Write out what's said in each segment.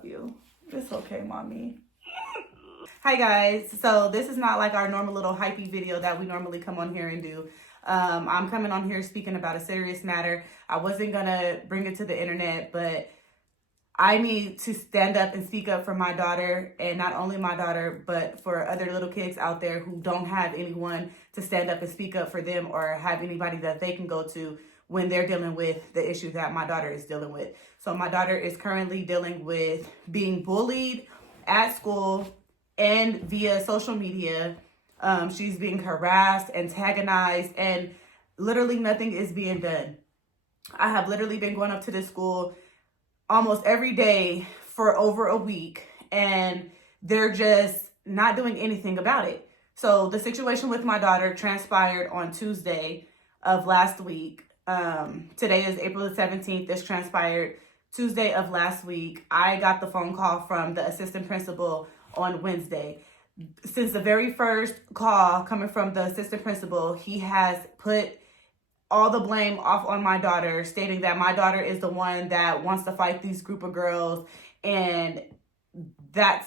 love you. It's okay, mommy. Hi guys, so this is not like our normal little hypey video that we normally come on here and do. I'm coming on here speaking about a serious matter. I wasn't gonna bring it to the internet, but I need to stand up and speak up for my daughter, and not only my daughter, but for other little kids out there who don't have anyone to stand up and speak up for them or have anybody that they can go to when they're dealing with the issue that my daughter is dealing with. So my daughter is currently dealing with being bullied at school and via social media. She's being harassed, antagonized, and literally nothing is being done. I have literally been going up to this school almost every day for over a week, and they're just not doing anything about it. So the situation with my daughter transpired on Tuesday of last week. Today is April the 17th. This transpired Tuesday of last week. I got the phone call from the assistant principal on Wednesday. Since the very first call coming from the assistant principal, he has put all the blame off on my daughter, stating that my daughter is the one that wants to fight these group of girls, and that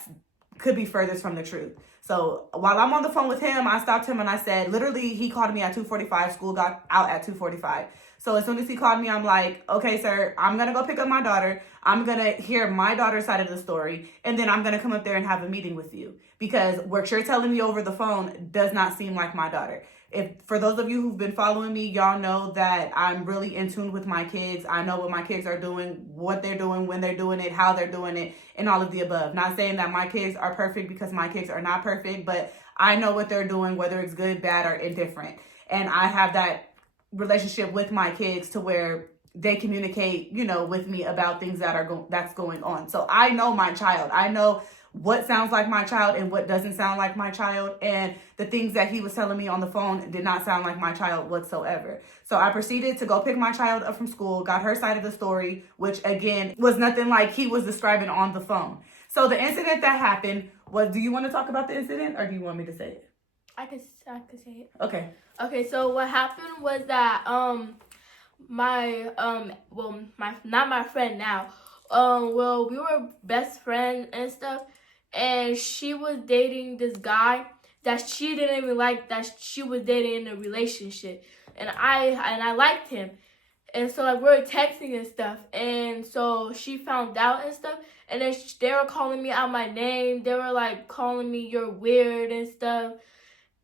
could be furthest from the truth. So while I'm on the phone with him, I stopped him and I said, literally, he called me at 2:45. School got out at 2:45. So as soon as he called me, I'm like, okay, sir, I'm going to go pick up my daughter. I'm going to hear my daughter's side of the story, and then I'm going to come up there and have a meeting with you, because what you're telling me over the phone does not seem like my daughter. If for those of you who've been following me, y'all know that I'm really in tune with my kids. I know what my kids are doing, what they're doing, when they're doing it, how they're doing it, and all of the above. Not saying that my kids are perfect, because my kids are not perfect, but I know what they're doing, whether it's good, bad, or indifferent. And I have that relationship with my kids to where they communicate, with me about things that's going on. So I know my child. I know what sounds like my child and what doesn't sound like my child. And the things that he was telling me on the phone did not sound like my child whatsoever. So I proceeded to go pick my child up from school, got her side of the story, which again was nothing like he was describing on the phone. So the incident that happened was, do you want to talk about the incident, or do you want me to say it? I could say it. Okay, so what happened was that not my friend now. We were best friends and stuff, and she was dating this guy that she didn't even like, that she was dating in a relationship, and I liked him, and so like we were texting and stuff, and so she found out and stuff, and then they were calling me out my name. They were like calling me you're weird and stuff,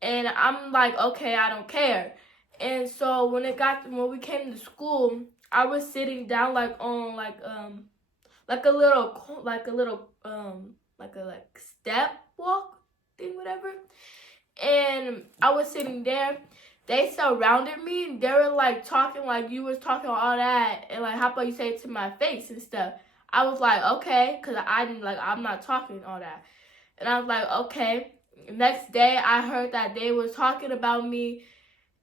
and I'm like, okay, I don't care. And so when we came to school, I was sitting down like on like a little step walk thing, whatever. And I was sitting there. They surrounded me. They were like talking like you was talking all that, and like how about you say it to my face and stuff. I was like, okay, because I'm not talking all that. And I was like, okay. Next day I heard that they was talking about me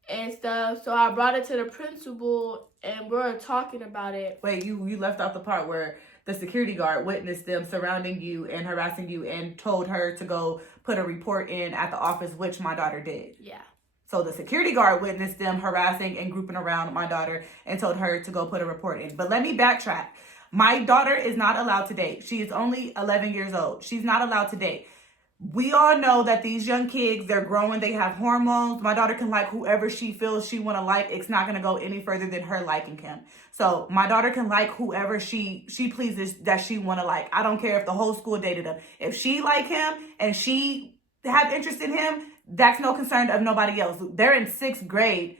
and stuff, so I brought it to the principal and we were talking about it. Wait, you left out the part where the security guard witnessed them surrounding you and harassing you and told her to go put a report in at the office, which my daughter did. Yeah. So the security guard witnessed them harassing and grouping around my daughter and told her to go put a report in. But let me backtrack. My daughter is not allowed to date. She is only 11 years old. She's not allowed to date. We all know that these young kids, they're growing, they have hormones. My daughter can like whoever she feels she want to like. It's not going to go any further than her liking him. So my daughter can like whoever she pleases that she want to like. I don't care if the whole school dated him. If she like him and she have interest in him, that's no concern of nobody else. They're in 6th grade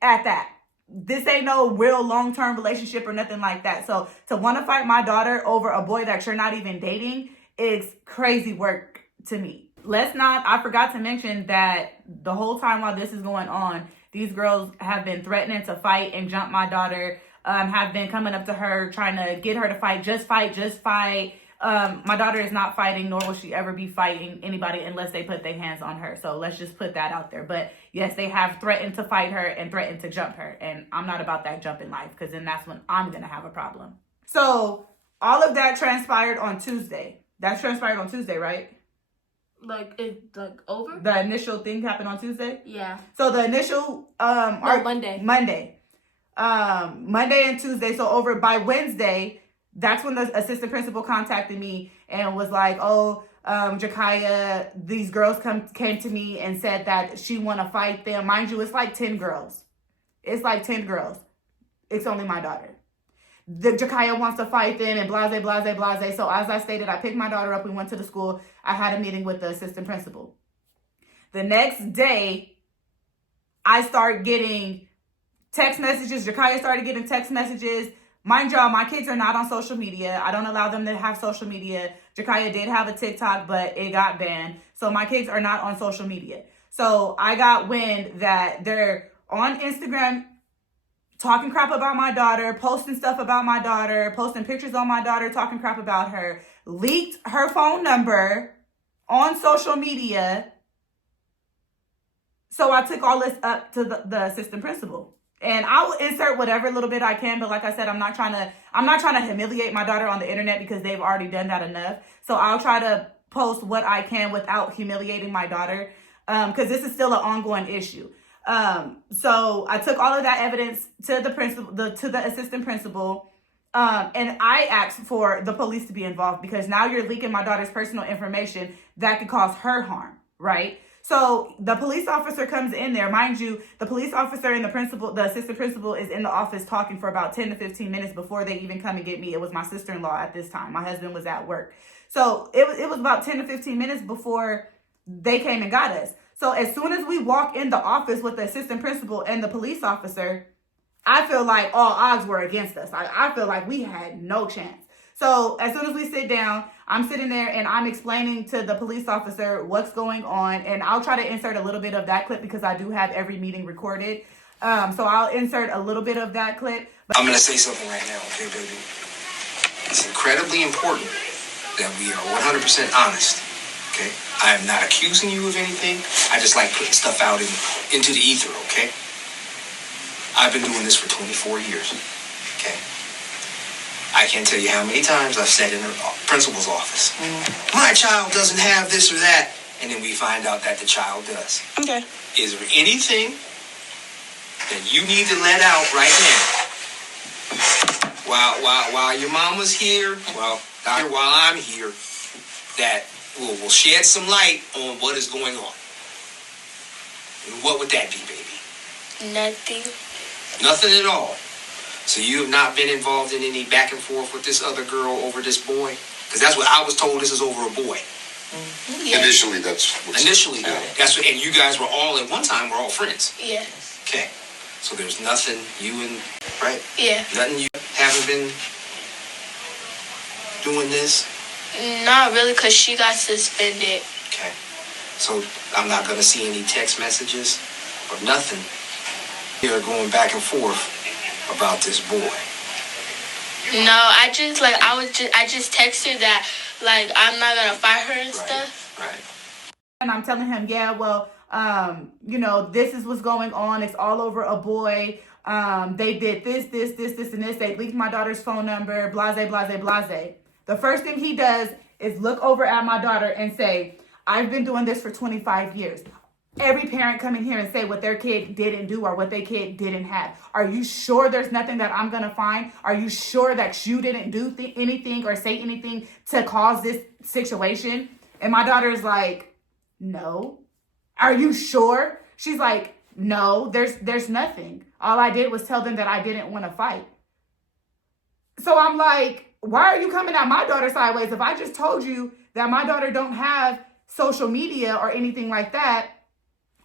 at that. This ain't no real long-term relationship or nothing like that. So to want to fight my daughter over a boy that you're not even dating, it's crazy work to me. I forgot to mention that the whole time while this is going on, these girls have been threatening to fight and jump my daughter, have been coming up to her, trying to get her to fight. Just fight. My daughter is not fighting, nor will she ever be fighting anybody unless they put their hands on her. So let's just put that out there. But yes, they have threatened to fight her and threatened to jump her. And I'm not about that jumping life, because then that's when I'm going to have a problem. So all of that transpired on Tuesday. That transpired on Tuesday, right? It's over? The initial thing happened on Tuesday? Yeah. So the initial Monday. Monday and Tuesday. So over by Wednesday, That's when the assistant principal contacted me and was like, oh, Jakaya, these girls came to me and said that she want to fight them. Mind you, it's like 10 girls. It's like 10 girls. It's only my daughter. The Jakaya wants to fight them and blase, blase, blase. So as I stated, I picked my daughter up. We went to the school. I had a meeting with the assistant principal. The next day, I start getting text messages. Jakaya started getting text messages. Mind y'all, my kids are not on social media. I don't allow them to have social media. Jakaya did have a TikTok, but it got banned. So my kids are not on social media. So I got wind that they're on Instagram talking crap about my daughter, posting stuff about my daughter, posting pictures on my daughter, talking crap about her, leaked her phone number on social media. So I took all this up to the assistant principal. And I will insert whatever little bit I can, but like I said, I'm not trying to humiliate my daughter on the internet because they've already done that enough. So I'll try to post what I can without humiliating my daughter, because this is still an ongoing issue. So I took all of that evidence to the principal, to the assistant principal, and I asked for the police to be involved because now you're leaking my daughter's personal information that could cause her harm, right? So the police officer comes in there. Mind you, the police officer and the assistant principal is in the office talking for about 10 to 15 minutes before they even come and get me. It was my sister-in-law at this time. My husband was at work. So it was about 10 to 15 minutes before they came and got us. So as soon as we walk in the office with the assistant principal and the police officer, I feel like all odds were against us. I feel like we had no chance. So as soon as we sit down, I'm sitting there and I'm explaining to the police officer what's going on. And I'll try to insert a little bit of that clip because I do have every meeting recorded. So I'll insert a little bit of that clip. But I'm going to say something right now, okay, baby? It's incredibly important that we are 100% honest, okay? I am not accusing you of anything. I just like putting stuff out into the ether, okay? I've been doing this for 24 years, okay? I can't tell you how many times I've sat in the principal's office. My child doesn't have this or that. And then we find out that the child does. Okay. Is there anything that you need to let out right now while your mama's here, while I'm here, that will shed some light on what is going on? And what would that be, baby? Nothing. Nothing at all. So you have not been involved in any back and forth with this other girl over this boy? Because that's what I was told. This is over a boy. Mm-hmm. Yeah. Initially, that's what's that's what, and you guys were all at one time were all friends. Yes. Okay. So there's nothing you and right? Yeah. Nothing you haven't been doing this? Not really, because she got suspended. Okay. So I'm not gonna see any text messages or nothing. You're going back and forth about this boy. No, I just texted that, like, I'm not gonna fight her and stuff. Right. And I'm telling him, yeah, well, this is what's going on. It's all over a boy. They did this, and this. They leaked my daughter's phone number, blase, blase, blase. The first thing he does is look over at my daughter and say, I've been doing this for 25 years. Every parent come in here and say what their kid didn't do or what their kid didn't have. Are you sure there's nothing that I'm going to find? Are you sure that you didn't do anything or say anything to cause this situation? And my daughter's like, no. Are you sure? She's like, no, there's nothing. All I did was tell them that I didn't want to fight. So I'm like, why are you coming at my daughter sideways? If I just told you that my daughter don't have social media or anything like that,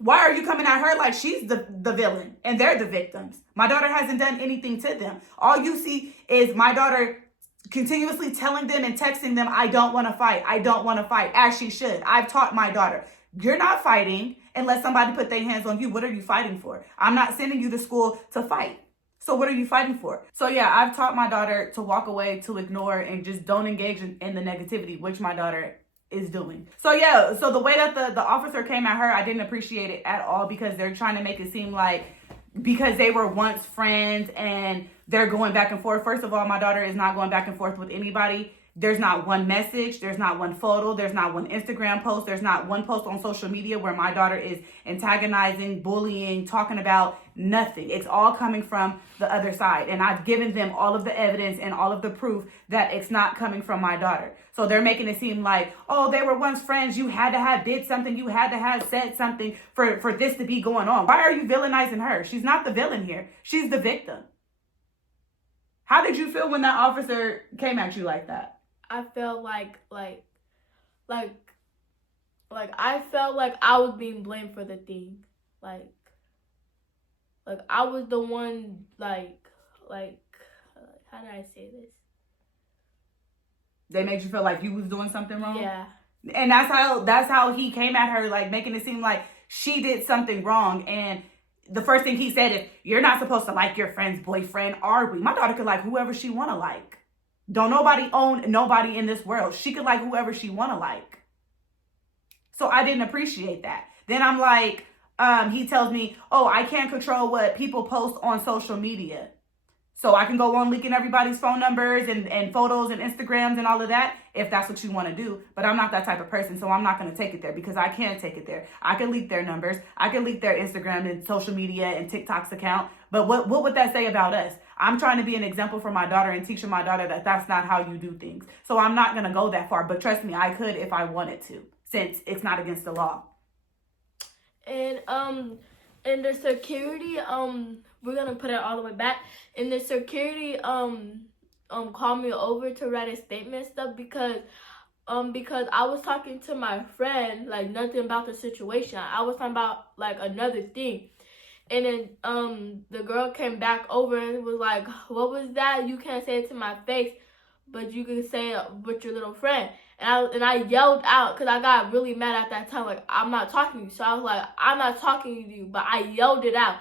why are you coming at her like she's the villain and they're the victims? My daughter hasn't done anything to them. All you see is my daughter continuously telling them and texting them, I don't want to fight. I don't want to fight, as she should. I've taught my daughter, you're not fighting unless somebody put their hands on you. What are you fighting for? I'm not sending you to school to fight. So what are you fighting for? So yeah, I've taught my daughter to walk away, to ignore, and just don't engage in the negativity, which my daughter is doing. So yeah, so the way that the officer came at her, I didn't appreciate it at all because they're trying to make it seem like because they were once friends and they're going back and forth. First of all, my daughter is not going back and forth with anybody. There's not one message, there's not one photo, there's not one Instagram post, there's not one post on social media where my daughter is antagonizing, bullying, talking about nothing. It's all coming from the other side. And I've given them all of the evidence and all of the proof that it's not coming from my daughter. So they're making it seem like, oh, they were once friends. You had to have did something. You had to have said something for this to be going on. Why are you villainizing her? She's not the villain here. She's the victim. How did you feel when that officer came at you like that? I felt like I felt like I was being blamed for the thing. Like I was the one, like how did I say this? They made you feel like you was doing something wrong? Yeah. And that's how he came at her, like making it seem like she did something wrong. And the first thing he said is, you're not supposed to like your friend's boyfriend, are we? My daughter could like whoever she wanna like. Don't nobody own nobody in this world. She could like whoever she wanna like. So I didn't appreciate that. Then I'm like, he tells me, oh, I can't control what people post on social media. So I can go on leaking everybody's phone numbers and photos and Instagrams and all of that if that's what you want to do. But I'm not that type of person, so I'm not going to take it there because I can't take it there. I can leak their numbers. I can leak their Instagram and social media and TikTok's account. But what would that say about us? I'm trying to be an example for my daughter and teaching my daughter that that's not how you do things. So I'm not going to go that far. But trust me, I could if I wanted to, since it's not against the law. And the security, we're gonna put it all the way back. And the security called me over to write a statement and stuff because I was talking to my friend, like nothing about the situation. I was talking about like another thing. And then the girl came back over and was like, what was that? You can't say it to my face, but you can say it with your little friend. And I yelled out because I got really mad at that time. Like, I'm not talking to you. So I was like, I'm not talking to you. But I yelled it out.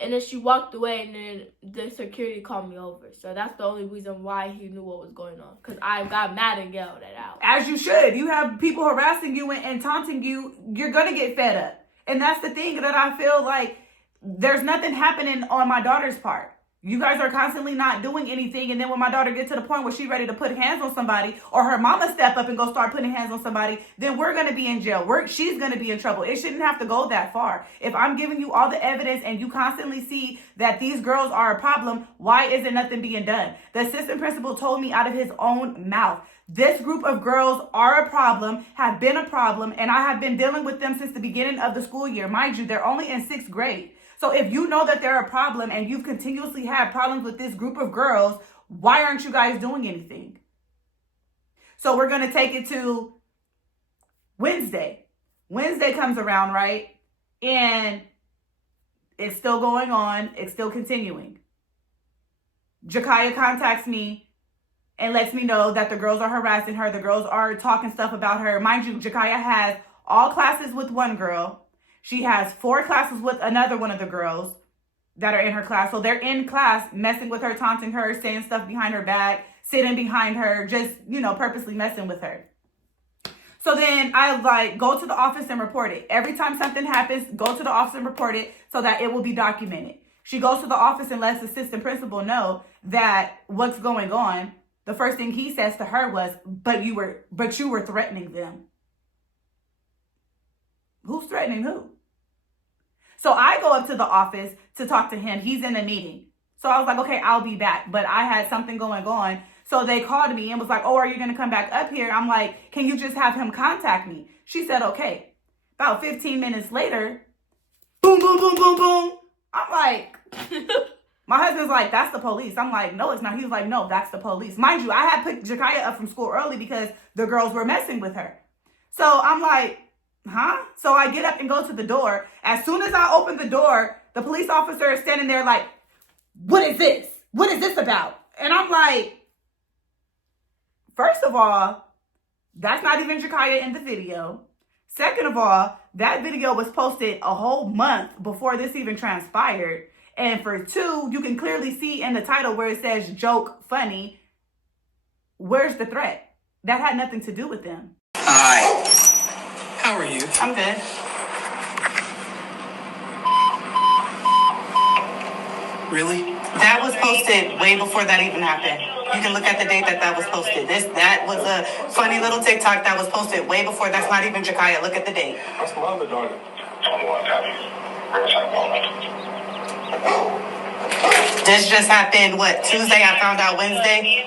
And then she walked away and then the security called me over. So that's the only reason why he knew what was going on. Because I got mad and yelled it out. As you should. You have people harassing you and taunting you. You're going to get fed up. And that's the thing that I feel like there's nothing happening on my daughter's part. You guys are constantly not doing anything. And then when my daughter gets to the point where she's ready to put hands on somebody or her mama step up and go start putting hands on somebody, then we're going to be in jail. She's going to be in trouble. It shouldn't have to go that far. If I'm giving you all the evidence and you constantly see that these girls are a problem, why isn't nothing being done? The assistant principal told me out of his own mouth, this group of girls are a problem, have been a problem, and I have been dealing with them since the beginning of the school year. Mind you, they're only in 6th grade. So if you know that they're a problem and you've continuously had problems with this group of girls, why aren't you guys doing anything? So we're going to take it to Wednesday. Wednesday comes around, right? And it's still going on. It's still continuing. Jakaya contacts me and lets me know that the girls are harassing her. The girls are talking stuff about her. Mind you, Jakaya has all classes with one girl. She has 4 classes with another one of the girls that are in her class. So they're in class messing with her, taunting her, saying stuff behind her back, sitting behind her, just, purposely messing with her. So then I go to the office and report it. Every time something happens, go to the office and report it so that it will be documented. She goes to the office and lets the assistant principal know that what's going on. The first thing he says to her was, but you were threatening them. Who's threatening who? So I go up to the office to talk to him. He's in a meeting. So I was like, okay, I'll be back. But I had something going on. So they called me and was like, oh, are you going to come back up here? I'm like, can you just have him contact me? She said, okay. About 15 minutes later, boom, boom, boom, boom, boom. I'm like, my husband's like, that's the police. I'm like, no, it's not. He was like, no, that's the police. Mind you, I had picked Jakaya up from school early because the girls were messing with her. So I'm like, huh? So I get up and go to the door. As soon as I open the door, the police officer is standing there like, what is this? What is this about? And I'm like, first of all, that's not even Jakaya in the video. Second of all, that video was posted a whole month before this even transpired. And for 2, you can clearly see in the title where it says joke funny. Where's the threat? That had nothing to do with them. Hi. How are you? I'm good. Really? That was posted way before that even happened. You can look at the date that was posted. That was a funny little TikTok that was posted way before. That's not even Jakaya. Look at the date. That's my other daughter. This just happened, what, Tuesday? I found out Wednesday.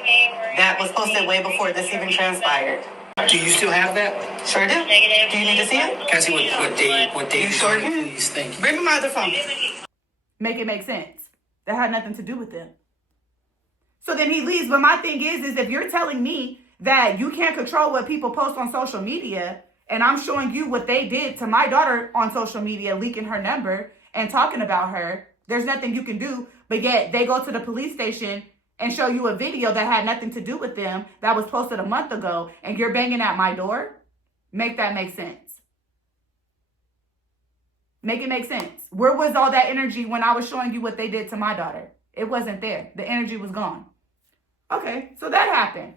That was posted way before this even transpired. Do you still have that? Sure do. Do you need to see it? Can I see what day You sure can. please? Thank you. Bring me my other phone. Make it make sense. That had nothing to do with them. So then he leaves. But my thing is if you're telling me that you can't control what people post on social media, and I'm showing you what they did to my daughter on social media, leaking her number and talking about her, there's nothing you can do. But yet they go to the police station and show you a video that had nothing to do with them that was posted a month ago, and you're banging at my door? Make that make sense. Make it make sense. Where was all that energy when I was showing you what they did to my daughter? It wasn't there. The energy was gone. Okay, so that happened.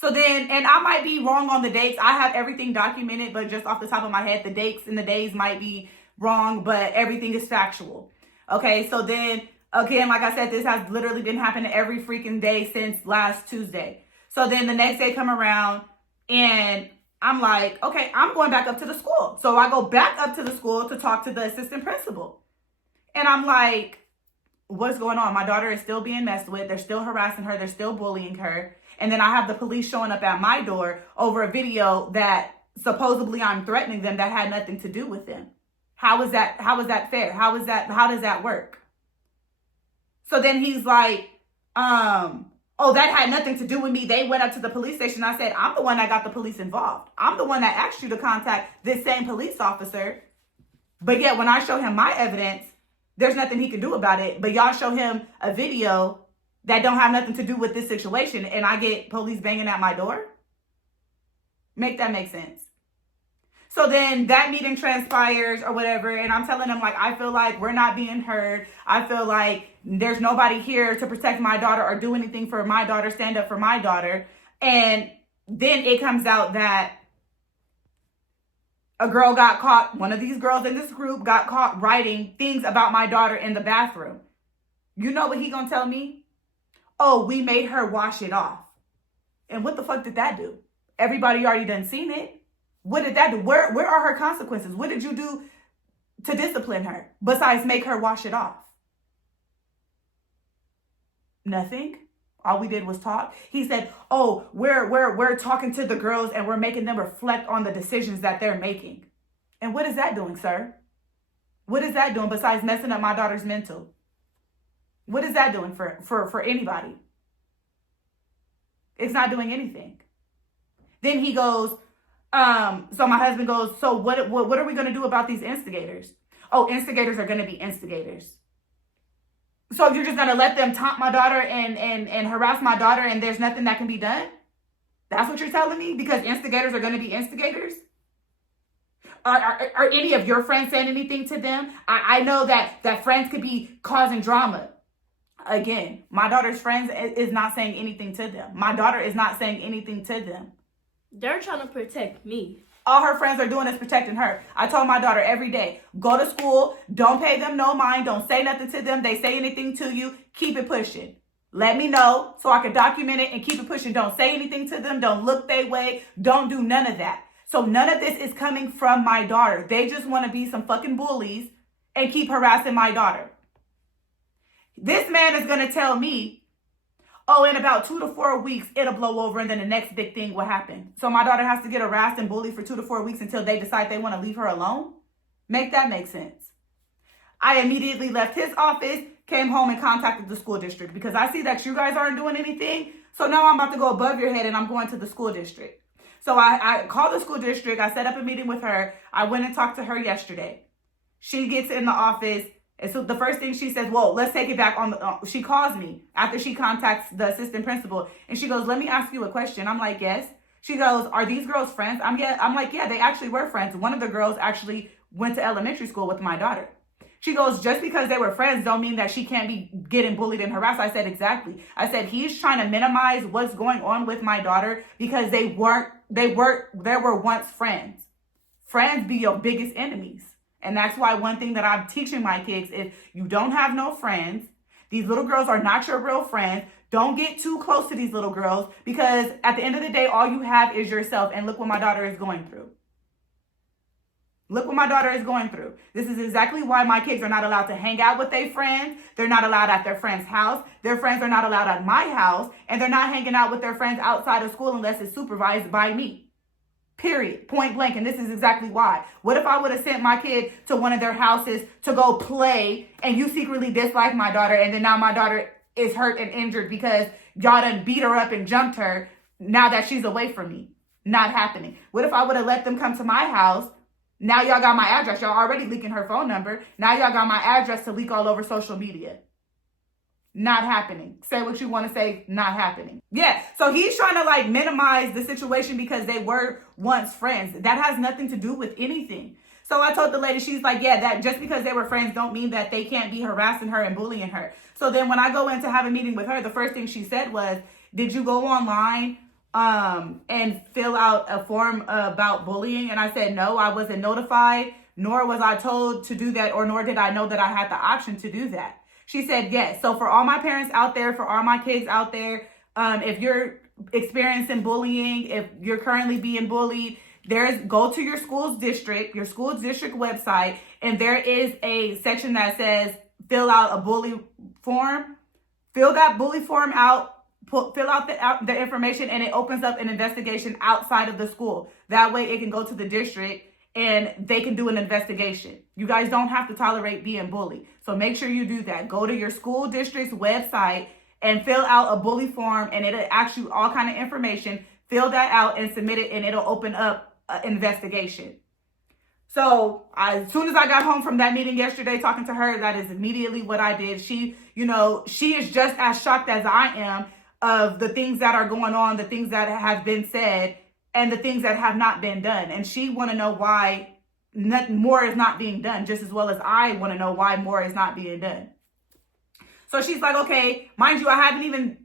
So then, and I might be wrong on the dates. I have everything documented, but just off the top of my head, the dates and the days might be wrong, but everything is factual. Okay, so then, again, like I said, this has literally been happening every freaking day since last Tuesday. So then the next day come around, and I'm like, okay, I'm going back up to the school. So I go back up to the school to talk to the assistant principal. And I'm like, what's going on? My daughter is still being messed with. They're still harassing her. They're still bullying her. And then I have the police showing up at my door over a video that supposedly I'm threatening them that had nothing to do with them. How is that fair? How does that work? So then he's like, oh, that had nothing to do with me. They went up to the police station. I said, I'm the one that got the police involved. I'm the one that asked you to contact this same police officer. But yet when I show him my evidence, there's nothing he can do about it. But y'all show him a video that don't have nothing to do with this situation, and I get police banging at my door? Make that make sense. So then that meeting transpires or whatever, and I'm telling them, like, I feel like we're not being heard. I feel like there's nobody here to protect my daughter or do anything for my daughter, stand up for my daughter. And then it comes out that a girl got caught, one of these girls in this group got caught writing things about my daughter in the bathroom. You know what he gonna tell me? Oh, we made her wash it off. And what the fuck did that do? Everybody already done seen it. What did that do? Where are her consequences? What did you do to discipline her besides make her wash it off? Nothing. All we did was talk. He said, oh, we're talking to the girls and we're making them reflect on the decisions that they're making. And what is that doing, sir? What is that doing besides messing up my daughter's mental? What is that doing for anybody? It's not doing anything. Then he goes, so my husband goes, so what are we going to do about these instigators? Oh, instigators are going to be instigators. So you're just going to let them taunt my daughter and harass my daughter and there's nothing that can be done? That's what you're telling me? Because instigators are going to be instigators? Are any of your friends saying anything to them? I know that friends could be causing drama. Again, my daughter's friends is not saying anything to them. My daughter is not saying anything to them. They're trying to protect me. All her friends are doing is protecting her. I told my daughter every day, go to school, don't pay them no mind, don't say nothing to them. They say anything to you, keep it pushing. Let me know so I can document it and keep it pushing. Don't say anything to them, don't look their way, don't do none of that. So none of this is coming from my daughter. They just want to be some fucking bullies and keep harassing my daughter. This man is going to tell me, oh, in about 2 to 4 weeks, it'll blow over and then the next big thing will happen. So my daughter has to get harassed and bullied for 2 to 4 weeks until they decide they want to leave her alone? Make that make sense. I immediately left his office, came home and contacted the school district because I see that you guys aren't doing anything. So now I'm about to go above your head and I'm going to the school district. So I called the school district. I set up a meeting with her. I went and talked to her yesterday. She gets in the office. And so the first thing she says, well, let's take it back on the, she calls me after she contacts the assistant principal and she goes, let me ask you a question. I'm like, yes. She goes, are these girls friends? I'm like, yeah, they actually were friends. One of the girls actually went to elementary school with my daughter. She goes, just because they were friends don't mean that she can't be getting bullied and harassed. I said, exactly. I said, he's trying to minimize what's going on with my daughter because they were once friends. Friends be your biggest enemies. And that's why one thing that I'm teaching my kids is you don't have no friends. These little girls are not your real friends. Don't get too close to these little girls, because at the end of the day, all you have is yourself. And look what my daughter is going through. Look what my daughter is going through. This is exactly why my kids are not allowed to hang out with their friends. They're not allowed at their friend's house. Their friends are not allowed at my house. And they're not hanging out with their friends outside of school unless it's supervised by me. Period. Point blank. And this is exactly why. What if I would have sent my kid to one of their houses to go play, and you secretly dislike my daughter, and then now my daughter is hurt and injured because y'all done beat her up and jumped her now that she's away from me? Not happening. What if I would have let them come to my house? Now y'all got my address. Y'all already leaking her phone number. Now y'all got my address to leak all over social media. Not happening. Say what you want to say. Not happening. Yeah. So he's trying to like minimize the situation because they were once friends. That has nothing to do with anything. So I told the lady, she's like, yeah, that just because they were friends don't mean that they can't be harassing her and bullying her. So then when I go in to have a meeting with her, the first thing she said was, did you go online and fill out a form about bullying? And I said, no, I wasn't notified, nor was I told to do that, or nor did I know that I had the option to do that. She said, yes. So for all my parents out there, for all my kids out there, if you're experiencing bullying, if you're currently being bullied, go to your school's district website, and there is a section that says fill out a bully form. Fill that bully form out. Fill out the information, and it opens up an investigation outside of the school. That way it can go to the district and they can do an investigation. You guys don't have to tolerate being bullied. So make sure you do that. Go to your school district's website and fill out a bully form, and it'll ask you all kind of information. Fill that out and submit it, and it'll open up an investigation. So as soon as I got home from that meeting yesterday, talking to her, that is immediately what I did. She is just as shocked as I am of the things that are going on, the things that have been said, and the things that have not been done. And she want to know why more is not being done, just as well as I want to know why more is not being done. So she's like, okay, mind you, I haven't even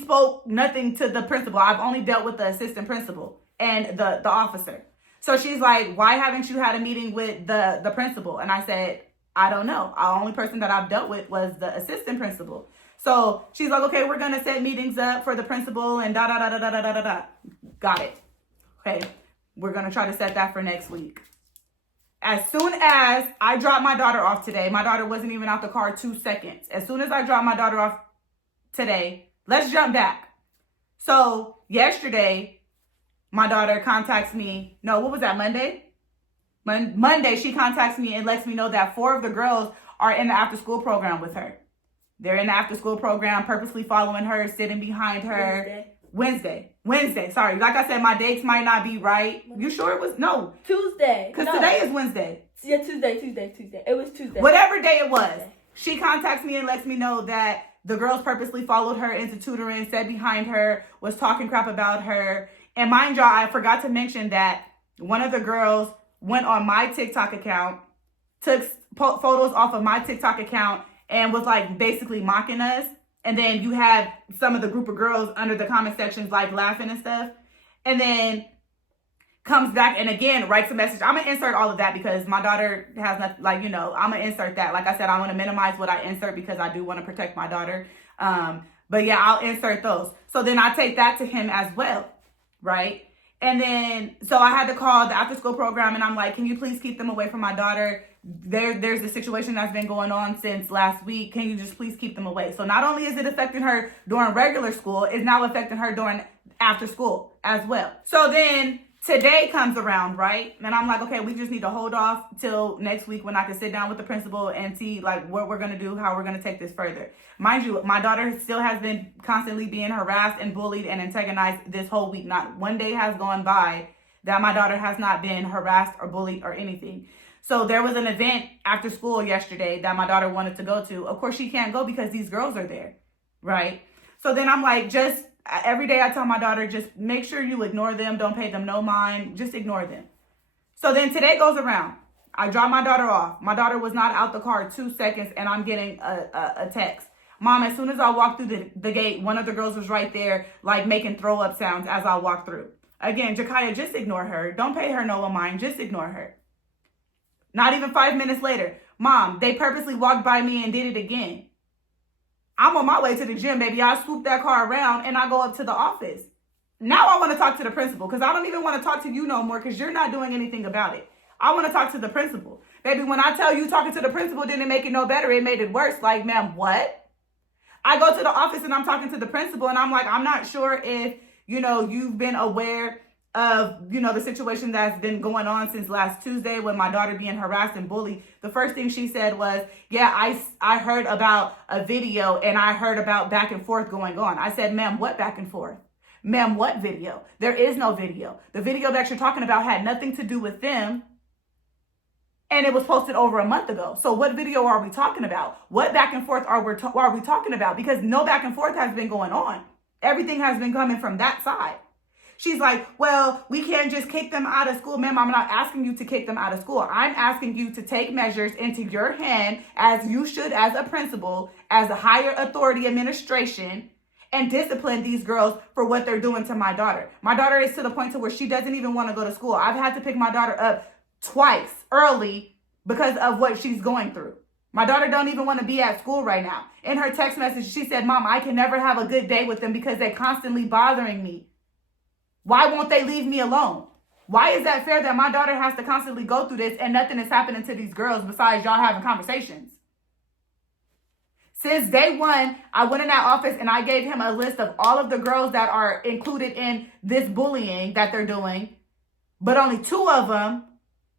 spoke nothing to the principal. I've only dealt with the assistant principal and the officer. So she's like, why haven't you had a meeting with the principal? And I said, I don't know. The only person that I've dealt with was the assistant principal. So she's like, okay, we're going to set meetings up for the principal and da da da da da da da da. Got it. Okay, we're going to try to set that for next week. As soon as I dropped my daughter off today, my daughter wasn't even out the car 2 seconds. As soon as I dropped my daughter off today, let's jump back. So yesterday, my daughter contacts me. No, what was that, Monday? Monday, she contacts me and lets me know that 4 of the girls are in the after school program with her. They're in the after school program, purposely following her, sitting behind her. Wednesday. Sorry. Like I said, my dates might not be right. You sure it was? No. Tuesday. Because today is Wednesday. Yeah, Tuesday. It was Tuesday. Whatever day it was. She contacts me and lets me know that the girls purposely followed her into tutoring, sat behind her, was talking crap about her. And mind y'all, I forgot to mention that one of the girls went on my TikTok account, took photos off of my TikTok account, and was like basically mocking us. And then you have some of the group of girls under the comment sections like laughing and stuff. And then comes back and again writes a message. I'm going to insert all of that because my daughter has nothing, I'm going to insert that. Like I said, I want to minimize what I insert because I do want to protect my daughter. But yeah, I'll insert those. So then I take that to him as well, right? And then, so I had to call the after school program and I'm like, can you please keep them away from my daughter? There's a situation that's been going on since last week. Can you just please keep them away? So not only is it affecting her during regular school, it's now affecting her during after school as well. So then today comes around, right? And I'm like, okay, we just need to hold off till next week when I can sit down with the principal and see like what we're going to do, how we're going to take this further. Mind you, my daughter still has been constantly being harassed and bullied and antagonized this whole week. Not one day has gone by that my daughter has not been harassed or bullied or anything. So there was an event after school yesterday that my daughter wanted to go to. Of course, she can't go because these girls are there, right? So then I'm like, just every day I tell my daughter, just make sure you ignore them. Don't pay them no mind. Just ignore them. So then today goes around. I drop my daughter off. My daughter was not out the car 2 seconds and I'm getting a text. Mom, as soon as I walked through the gate, one of the girls was right there, like making throw up sounds as I walked through. Again, Jakaya, just ignore her. Don't pay her no mind. Just ignore her. Not even 5 minutes later, Mom, they purposely walked by me and did it again. I'm on my way to the gym, baby. I swoop that car around and I go up to the office. Now I want to talk to the principal because I don't even want to talk to you no more because you're not doing anything about it. I want to talk to the principal. Baby, when I tell you talking to the principal didn't make it no better, it made it worse. Like, ma'am, what? I go to the office and I'm talking to the principal and I'm like, I'm not sure if, you've been aware of, the situation that's been going on since last Tuesday when my daughter being harassed and bullied. The first thing she said was, yeah, I heard about a video and I heard about back and forth going on. I said, ma'am, what back and forth? Ma'am, what video? There is no video. The video that you're talking about had nothing to do with them. And it was posted over a month ago. So what video are we talking about? What back and forth are we talking about? Because no back and forth has been going on. Everything has been coming from that side. She's like, well, we can't just kick them out of school. Ma'am, I'm not asking you to kick them out of school. I'm asking you to take measures into your hand, as you should as a principal, as a higher authority administration, and discipline these girls for what they're doing to my daughter. My daughter is to the point to where she doesn't even want to go to school. I've had to pick my daughter up twice early because of what she's going through. My daughter don't even want to be at school right now. In her text message, she said, Mom, I can never have a good day with them because they're constantly bothering me. Why won't they leave me alone? Why is that fair that my daughter has to constantly go through this and nothing is happening to these girls besides y'all having conversations? Since day one, I went in that office and I gave him a list of all of the girls that are included in this bullying that they're doing, but only 2 of them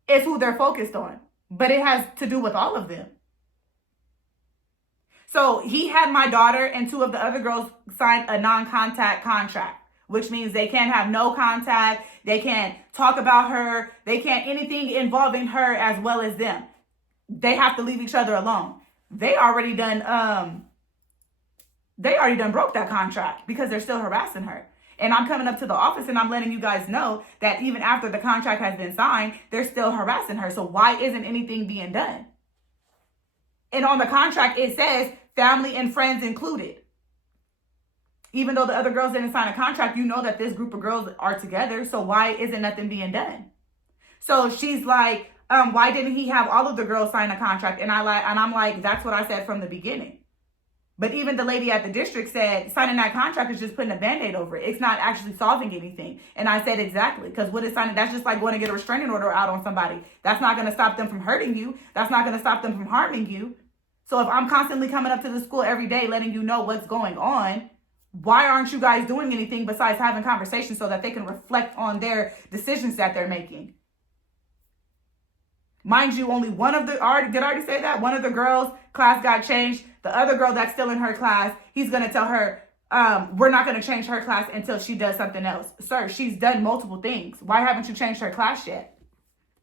is who they're focused on. But it has to do with all of them. So he had my daughter and 2 of the other girls sign a non-contact contract, which means they can't have no contact. They can't talk about her. They can't anything involving her as well as them. They have to leave each other alone. They already done broke that contract because they're still harassing her. And I'm coming up to the office and I'm letting you guys know that even after the contract has been signed, they're still harassing her. So why isn't anything being done? And on the contract, it says family and friends included. Even though the other girls didn't sign a contract, you know that this group of girls are together. So why isn't nothing being done? So she's like, why didn't he have all of the girls sign a contract? And I'm like, that's what I said from the beginning. But even the lady at the district said signing that contract is just putting a Band-Aid over it. It's not actually solving anything. And I said exactly, because what is signing? That's just like going to get a restraining order out on somebody. That's not going to stop them from hurting you. That's not going to stop them from harming you. So if I'm constantly coming up to the school every day letting you know what's going on, why aren't you guys doing anything besides having conversations so that they can reflect on their decisions that they're making? Mind you, only one of the, did I already say that? One of the girls' class got changed. The other girl that's still in her class, he's going to tell her, we're not going to change her class until she does something else. Sir, she's done multiple things. Why haven't you changed her class yet?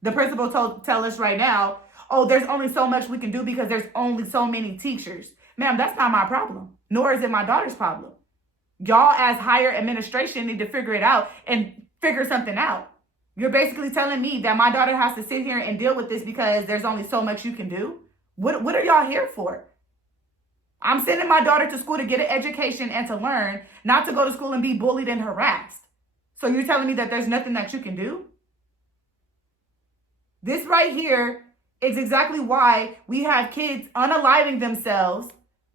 The principal tell us right now, oh, there's only so much we can do because there's only so many teachers. Ma'am, that's not my problem, nor is it my daughter's problem. Y'all as higher administration need to figure it out and figure something out. You're basically telling me that my daughter has to sit here and deal with this because there's only so much you can do? What are y'all here for? I'm sending my daughter to school to get an education and to learn, not to go to school and be bullied and harassed. So you're telling me that there's nothing that you can do? This right here is exactly why we have kids unaliving themselves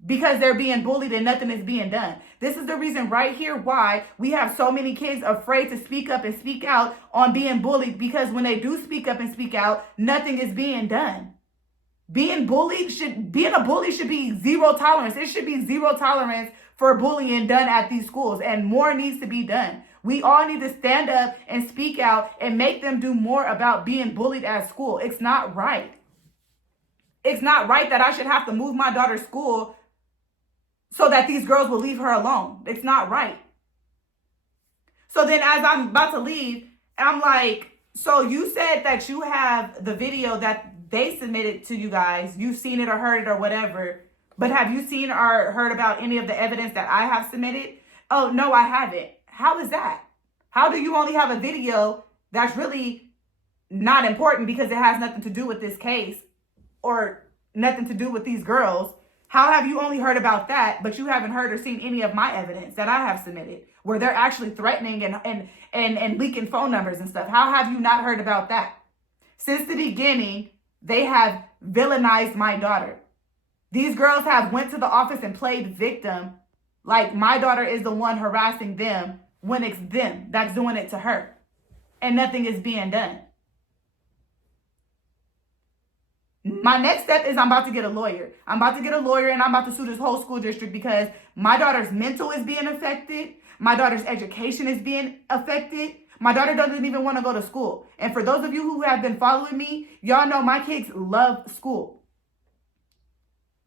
because they're being bullied and nothing is being done. This is the reason right here why we have so many kids afraid to speak up and speak out on being bullied, because when they do speak up and speak out, nothing is being done. Being a bully should be zero tolerance. It should be zero tolerance for bullying done at these schools, and more needs to be done. We all need to stand up and speak out and make them do more about being bullied at school. It's not right. It's not right that I should have to move my daughter's school so that these girls will leave her alone. It's not right. So then as I'm about to leave, I'm like, so you said that you have the video that they submitted to you guys. You've seen it or heard it or whatever. But have you seen or heard about any of the evidence that I have submitted? Oh, no, I haven't. How is that? How do you only have a video that's really not important because it has nothing to do with this case or nothing to do with these girls? How have you only heard about that, but you haven't heard or seen any of my evidence that I have submitted where they're actually threatening and leaking phone numbers and stuff? How have you not heard about that? Since the beginning, they have villainized my daughter. These girls have went to the office and played victim, like my daughter is the one harassing them when it's them that's doing it to her. And nothing is being done. My next step is I'm about to get a lawyer. I'm about to get a lawyer and I'm about to sue this whole school district because my daughter's mental is being affected. My daughter's education is being affected. My daughter doesn't even want to go to school. And for those of you who have been following me, y'all know my kids love school.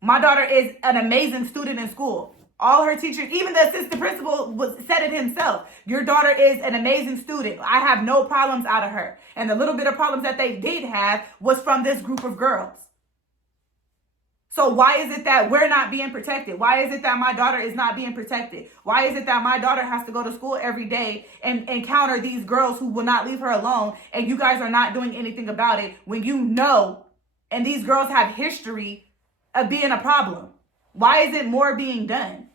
My daughter is an amazing student in school. All her teachers, even the assistant principal said it himself. Your daughter is an amazing student. I have no problems out of her. And the little bit of problems that they did have was from this group of girls. So why is it that we're not being protected? Why is it that my daughter is not being protected? Why is it that my daughter has to go to school every day and encounter these girls who will not leave her alone, and you guys are not doing anything about it when you know, and these girls have history of being a problem? Why isn't more being done?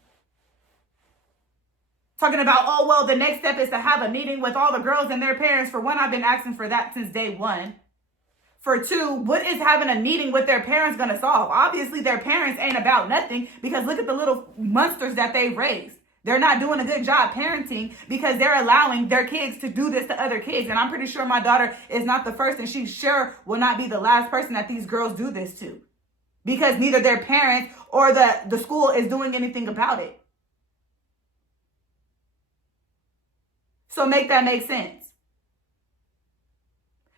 Talking about, oh, well, the next step is to have a meeting with all the girls and their parents. For one, I've been asking for that since day one. For two, what is having a meeting with their parents going to solve? Obviously, their parents ain't about nothing, because look at the little monsters that they've raised. They're not doing a good job parenting because they're allowing their kids to do this to other kids. And I'm pretty sure my daughter is not the first, and she sure will not be the last person that these girls do this to, because neither their parents or the school is doing anything about it. So make that make sense.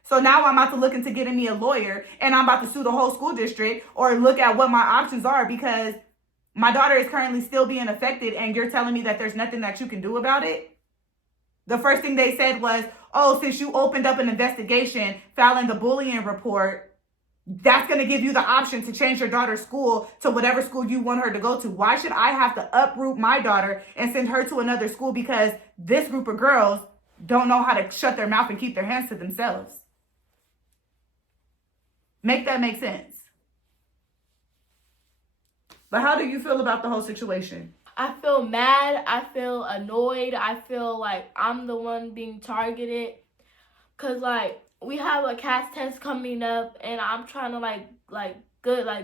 So now I'm about to look into getting me a lawyer, and I'm about to sue the whole school district or look at what my options are, because my daughter is currently still being affected, and you're telling me that there's nothing that you can do about it? The first thing they said was, oh, since you opened up an investigation, filing the bullying report, that's going to give you the option to change your daughter's school to whatever school you want her to go to. Why should I have to uproot my daughter and send her to another school because this group of girls don't know how to shut their mouth and keep their hands to themselves? Make that make sense. But how do you feel about the whole situation? I feel mad. I feel annoyed. I feel like I'm the one being targeted. Because, like, we have a CAS test coming up, and I'm trying to,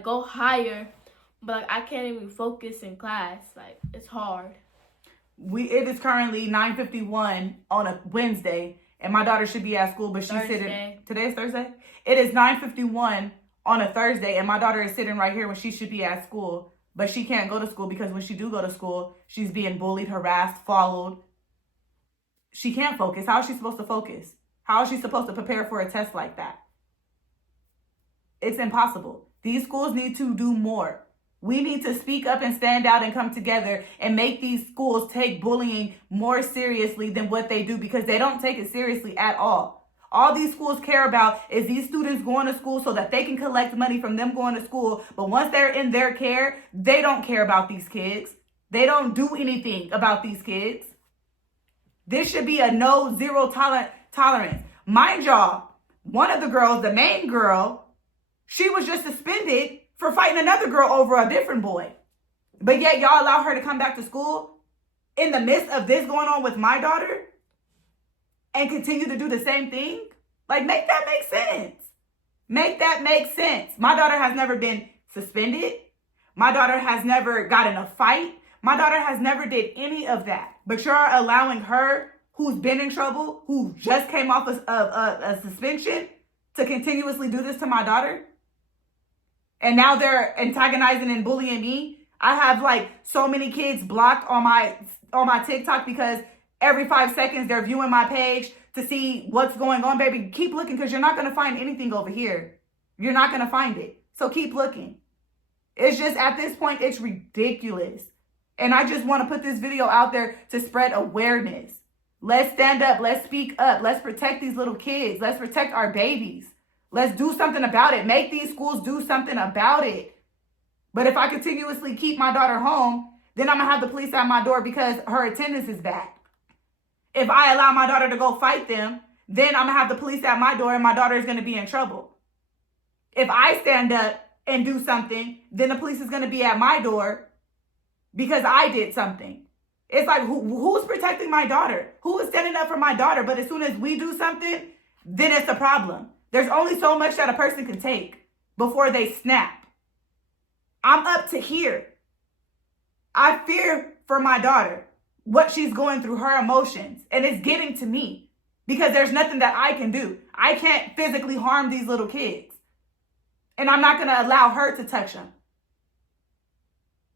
go higher. But, like, I can't even focus in class. Like, it's hard. It is currently 9:51 on a Wednesday, and my daughter should be at school, but she's sitting. Today is Thursday? It is 9:51 on a Thursday, and my daughter is sitting right here when she should be at school, but she can't go to school because when she do go to school, she's being bullied, harassed, followed. She can't focus. How is she supposed to focus? How is she supposed to prepare for a test like that? It's impossible. These schools need to do more. We need to speak up and stand out and come together and make these schools take bullying more seriously than what they do, because they don't take it seriously at all. All these schools care about is these students going to school so that they can collect money from them going to school. But once they're in their care, they don't care about these kids. They don't do anything about these kids. This should be a zero tolerance. Mind y'all, one of the girls, the main girl, she was just suspended for fighting another girl over a different boy. But yet y'all allow her to come back to school in the midst of this going on with my daughter and continue to do the same thing? Like, make that make sense. Make that make sense. My daughter has never been suspended. My daughter has never got in a fight. My daughter has never did any of that. But you're allowing her, who's been in trouble, who just came off a suspension, to continuously do this to my daughter? And now they're antagonizing and bullying me. I have like so many kids blocked on my TikTok because every 5 seconds they're viewing my page to see what's going on. Baby, keep looking, because you're not going to find anything over here. You're not going to find it. So keep looking. It's just, at this point, it's ridiculous. And I just want to put this video out there to spread awareness. Let's stand up. Let's speak up. Let's protect these little kids. Let's protect our babies. Let's do something about it. Make these schools do something about it. But if I continuously keep my daughter home, then I'm going to have the police at my door because her attendance is bad. If I allow my daughter to go fight them, then I'm going to have the police at my door and my daughter is going to be in trouble. If I stand up and do something, then the police is going to be at my door because I did something. It's like, who's protecting my daughter? Who is standing up for my daughter? But as soon as we do something, then it's a problem. There's only so much that a person can take before they snap. I'm up to here. I fear for my daughter, what she's going through, her emotions, and it's getting to me because there's nothing that I can do. I can't physically harm these little kids, and I'm not going to allow her to touch them.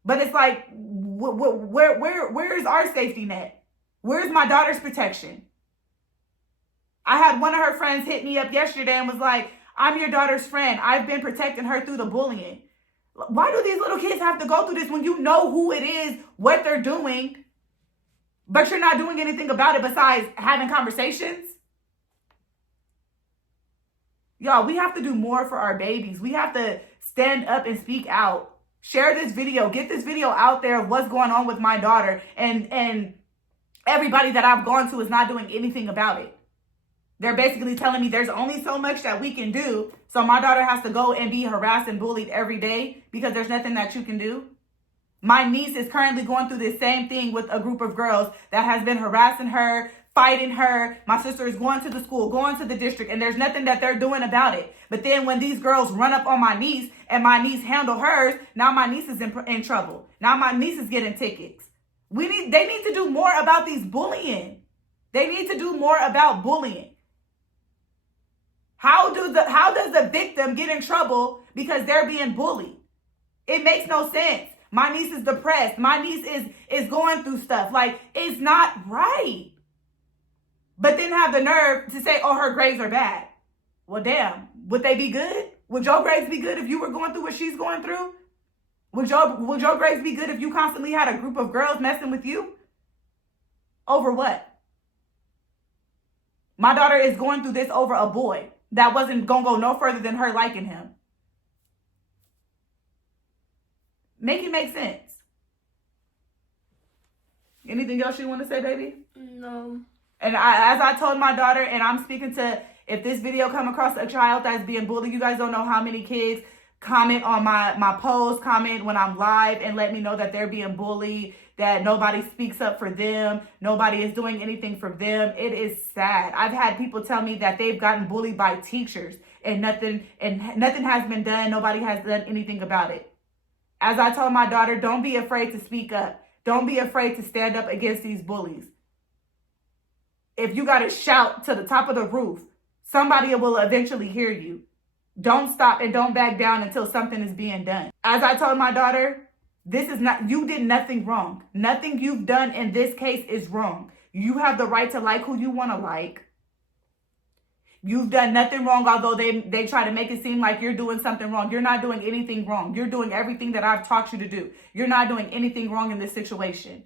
But it's like, where's our safety net? Where's my daughter's protection? I had one of her friends hit me up yesterday and was like, I'm your daughter's friend. I've been protecting her through the bullying. Why do these little kids have to go through this when you know who it is, what they're doing, but you're not doing anything about it besides having conversations? Y'all, we have to do more for our babies. We have to stand up and speak out. Share this video. Get this video out there of what's going on with my daughter. And everybody that I've gone to is not doing anything about it. They're basically telling me there's only so much that we can do. So my daughter has to go and be harassed and bullied every day because there's nothing that you can do. My niece is currently going through this same thing with a group of girls that has been harassing her, fighting her. My sister is going to the school, going to the district, and there's nothing that they're doing about it. But then when these girls run up on my niece and my niece handle hers, now my niece is in trouble. Now my niece is getting tickets. They need to do more about these bullying. They need to do more about bullying. How does the victim get in trouble because they're being bullied? It makes no sense. My niece is depressed. My niece is going through stuff. Like, it's not right. But then have the nerve to say, oh, her grades are bad. Well, damn. Would they be good? Would your grades be good if you were going through what she's going through? Would your grades be good if you constantly had a group of girls messing with you? Over what? My daughter is going through this over a boy that wasn't going to go no further than her liking him. Make it make sense. Anything else you want to say, baby? No. And as I told my daughter, and I'm speaking to, if this video come across a child that's being bullied, you guys don't know how many kids comment on my post, comment when I'm live and let me know that they're being bullied, that nobody speaks up for them, nobody is doing anything for them. It is sad. I've had people tell me that they've gotten bullied by teachers and nothing has been done. Nobody has done anything about it. As I told my daughter, don't be afraid to speak up. Don't be afraid to stand up against these bullies. If you got to shout to the top of the roof, somebody will eventually hear you. Don't stop and don't back down until something is being done. As I told my daughter, you did nothing wrong. Nothing you've done in this case is wrong. You have the right to like who you want to like. You've done nothing wrong, although they try to make it seem like you're doing something wrong. You're not doing anything wrong. You're doing everything that I've taught you to do. You're not doing anything wrong in this situation.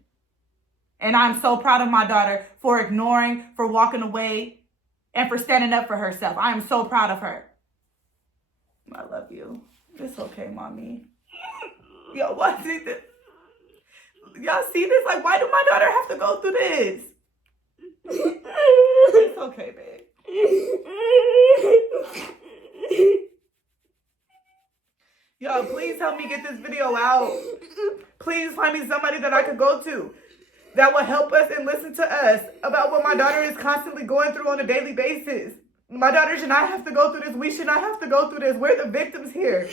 And I'm so proud of my daughter for ignoring, for walking away, and for standing up for herself. I am so proud of her. I love you. It's okay, mommy. Yo, what is this? Y'all see this? Like, why do my daughter have to go through this? It's okay, babe. Yo, please help me get this video out. Please find me somebody that I could go to that will help us and listen to us about what my daughter is constantly going through on a daily basis. My daughter should not have to go through this. We should not have to go through this. We're the victims here.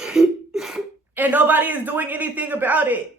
And nobody is doing anything about it.